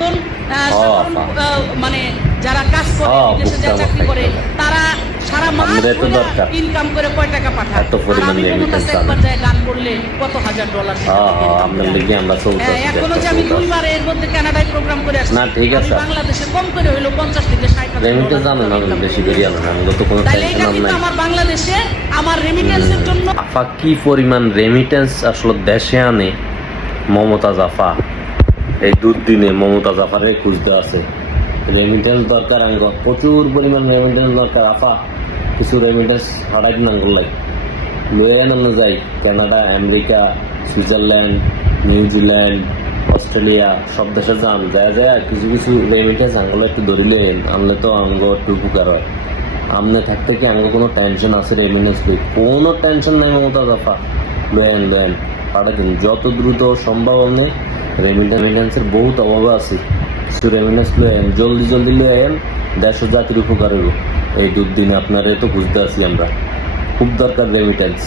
সাধারণ, মানে যারা কাজ করে বিদেশে যা বুঝতে চাকরি করে তারা সারা মাস ইনকাম করে কয় টাকা পাঠায়? আমি remittance একবার যায় গান করলে কত হাজার ডলার হ্যাঁ এখনও যে আমি দুইবার এর মধ্যে কানাডায় প্রোগ্রাম করে আসছি না, ঠিক আছে। বাংলাদেশে কম করে হইল পঞ্চাশ থেকে ষাট হাজার আমার বাংলাদেশে আমার রেমিটেন্সের জন্য আফা কি পরিমাণ রেমিটেন্স আসলে দেশে আনে মমতা জাফা এই দুদিনে মমতা জাফারে খুঁজতে আছে। রেমিটেন্স দরকার আঙ্গ। প্রচুর পরিমাণ রেমিটেন্স দরকার। আফা, কিছু রেমিটেন্স হঠাৎ নাঙ্গল লাগে লয়ে নামে যাই। Canada, America, Switzerland, New Zealand, Australia, সব দেশে যান। যায় যায় কিছু কিছু রেমিটেন্স আঙ্গলে একটু ধরিলে আনলে তো আঙ্গ একটু উপকার হয়। আমনে থাকতে কি আমাকে কোনো টেনশন আছে রেমিটেন্স লই কোনো টেনশন নাই মমতা দফা লয়েন লয়েন পাঠা দিন। যত দ্রুত সম্ভব আপনি রেমিটেন্সের বহুত অভাব আছে। কিছু রেমিটেন্স আইন, জলদি জলদি লয়েন দেশ ও জাতির উপকার হইব এই দুদিনে আপনারে তো বুঝতে আছি আমরা। খুব দরকার রেমিটেন্স